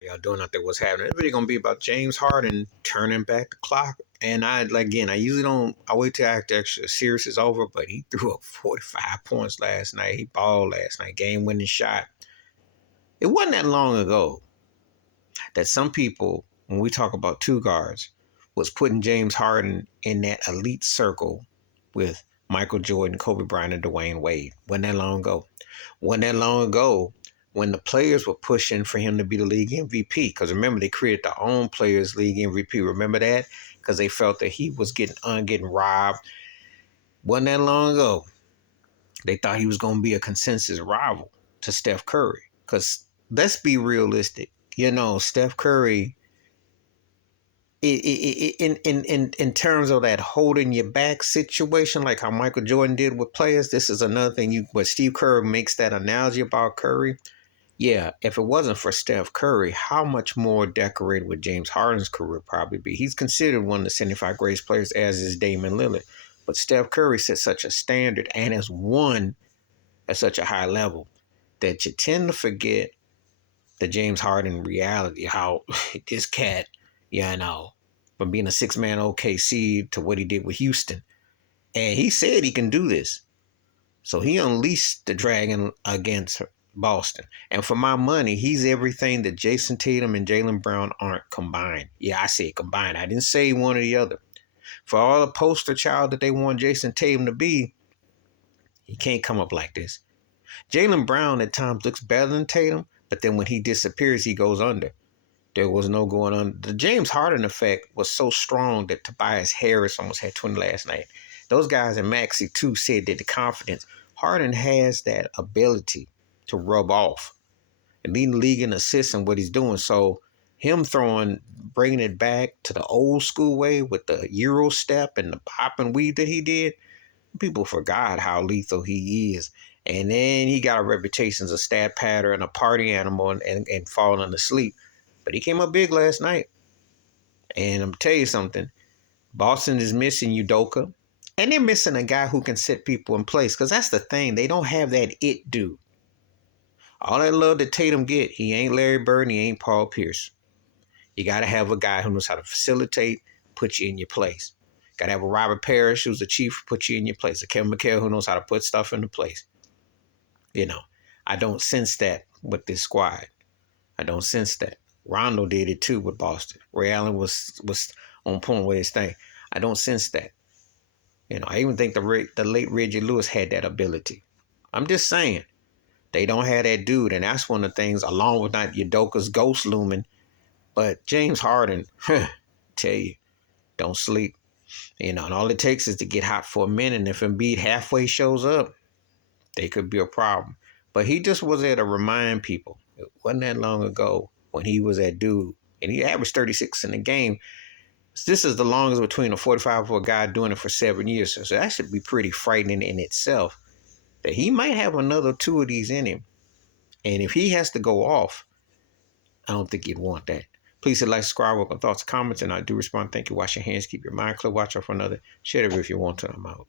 Y'all doing out there? What's happening? It's really gonna be about James Harden turning back the clock. And I usually don't. I wait till after extra series is over. But he threw up 45 points last night. He balled last night, game winning shot. It wasn't that long ago that some people, when we talk about two guards, was putting James Harden in that elite circle with Michael Jordan, Kobe Bryant, and Dwayne Wade. Wasn't that long ago? Wasn't that long ago when the players were pushing for him to be the league MVP. Because remember, they created their own players league MVP. Remember that? Because they felt that he was getting robbed. Wasn't that long ago. They thought he was going to be a consensus rival to Steph Curry. Because let's be realistic. Steph Curry, in terms of that holding you back situation, like how Michael Jordan did with players, this is another thing. But Steve Kerr makes that analogy about Curry. Yeah, if it wasn't for Steph Curry, how much more decorated would James Harden's career probably be? He's considered one of the 75 greatest players, as is Damian Lillard. But Steph Curry set such a standard and has won at such a high level that you tend to forget the James Harden reality, how this cat, from being a six-man OKC to what he did with Houston. And he said he can do this. So he unleashed the dragon against Boston. And for my money, he's everything that Jason Tatum and Jaylen Brown aren't combined. Yeah, I say combined. I didn't say one or the other. For all the poster child that they want Jason Tatum to be, he can't come up like this. Jaylen Brown at times looks better than Tatum, but then when he disappears, he goes under. There was no going on. The James Harden effect was so strong that Tobias Harris almost had 20 last night. Those guys in Maxey too said that the confidence. Harden has that ability to rub off and leading the league in assists and what he's doing. So him bringing it back to the old school way with the Euro step and the pop and weave that he did, people forgot how lethal he is. And then he got a reputation as a stat patter and a party animal and falling asleep. But he came up big last night. And I'm tell you something, Boston is missing Udoka. And they're missing a guy who can set people in place. Because that's the thing. They don't have that it dude. All that love that Tatum get, he ain't Larry Bird and he ain't Paul Pierce. You got to have a guy who knows how to facilitate, put you in your place. Got to have a Robert Parrish who's the chief, put you in your place. A Kevin McHale who knows how to put stuff into place. I don't sense that with this squad. I don't sense that. Rondo did it too with Boston. Ray Allen was on point with his thing. I don't sense that. I even think the late Reggie Lewis had that ability. I'm just saying. They don't have that dude, and that's one of the things, along with not Udoka's ghost looming. But James Harden, tell you, don't sleep. And all it takes is to get hot for a minute, and if Embiid halfway shows up, they could be a problem. But he just was there to remind people. It wasn't that long ago when he was that dude, and he averaged 36 in the game. This is the longest between a 45 for a guy doing it for 7 years. So that should be pretty frightening in itself. That he might have another two of these in him. And if he has to go off, I don't think you'd want that. Please hit like, subscribe, with my thoughts, comments, and I do respond. Thank you. Wash your hands. Keep your mind clear. Watch out for another. Share it if you want to. I'm out.